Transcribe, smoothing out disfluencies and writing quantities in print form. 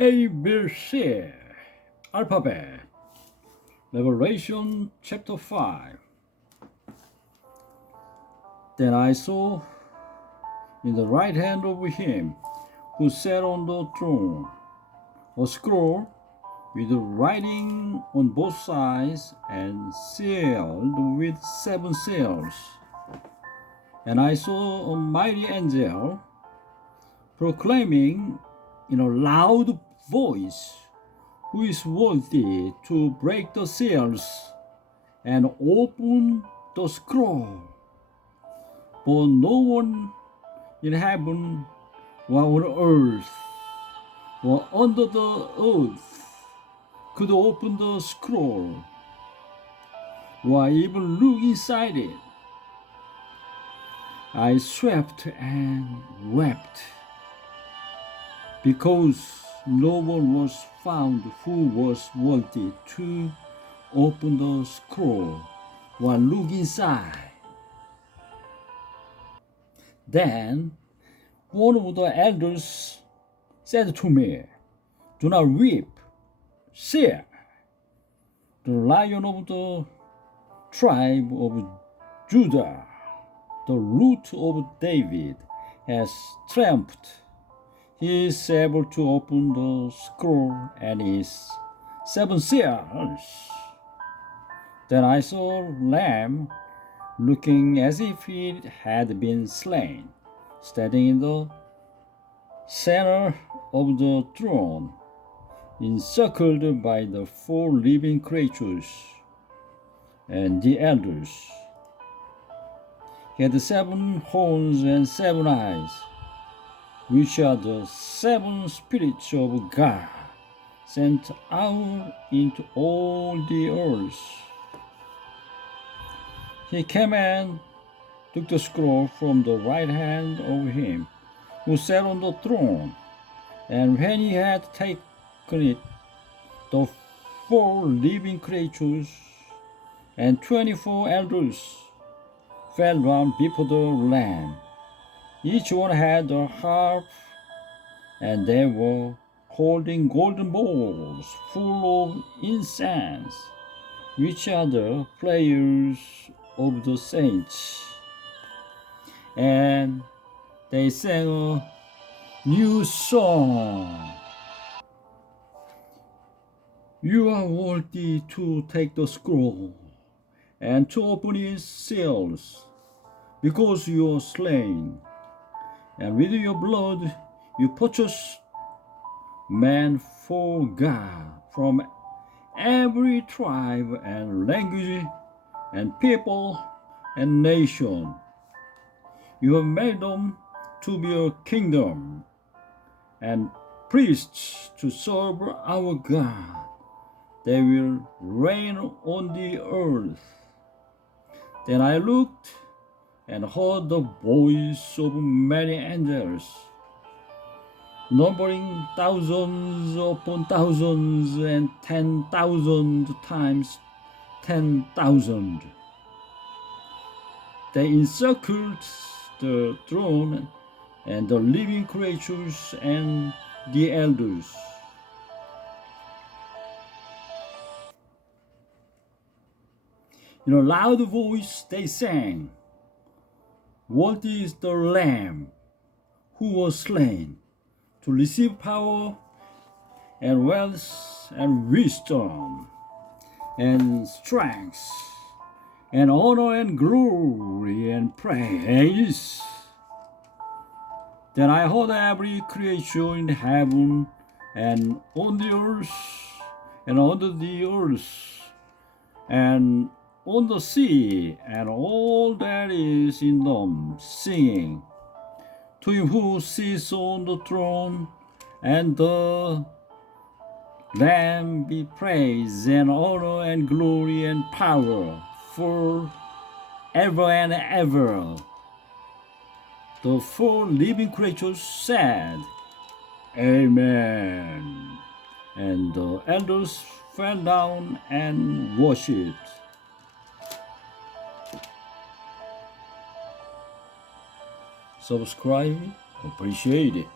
A, B, C, alphabet. Revelation chapter 5. Then I saw in the right hand of him who sat on the throne a scroll with writing on both sides and sealed with 7 seals. And I saw a mighty angel proclaiming in a loud voice, "Who is worthy to break the seals and open the scroll?" For no one in heaven or on earth or under the earth could open the scroll or even look inside it. I wept and wept because no one was found who was worthy to open the scroll or look inside. Then one of the elders said to me, "Do not weep. See, the Lion of the tribe of Judah, the Root of David, has triumphed. He is able to open the scroll and its 7 seals." Then I saw a lamb looking as if it had been slain, standing in the center of the throne, encircled by the 4 living creatures and the elders. He had 7 horns and 7 eyes, which are the 7 spirits of God sent out into all the earth. He came and took the scroll from the right hand of him who sat on the throne, and when he had taken it, the 4 living creatures and 24 elders fell down before the Lamb. Each one had a harp, and they were holding golden bowls full of incense, which are the prayers of the saints. And they sang a new song. "You are worthy to take the scroll and to open its seals, because you are slain, and with your blood you purchased men for God from every tribe and language and people and nation. You have made them to be a kingdom and priests to serve our God. They will reign on the earth." Then I looked and heard the voice of many angels, numbering thousands upon thousands and 10,000 times 10,000. They encircled the throne and the living creatures and the elders. In a loud voice they sang, "Worthy is the Lamb who was slain to receive power and wealth and wisdom and strength and honor and glory and praise." Then I heard every creature in heaven and on the earth and under the earth and on the sea and all that is in them, singing, "To him who sits on the throne and the Lamb be praise and honor and glory and power for ever and ever." The 4 living creatures said, "Amen." And the elders fell down and worshipped. Subscribe, appreciate it.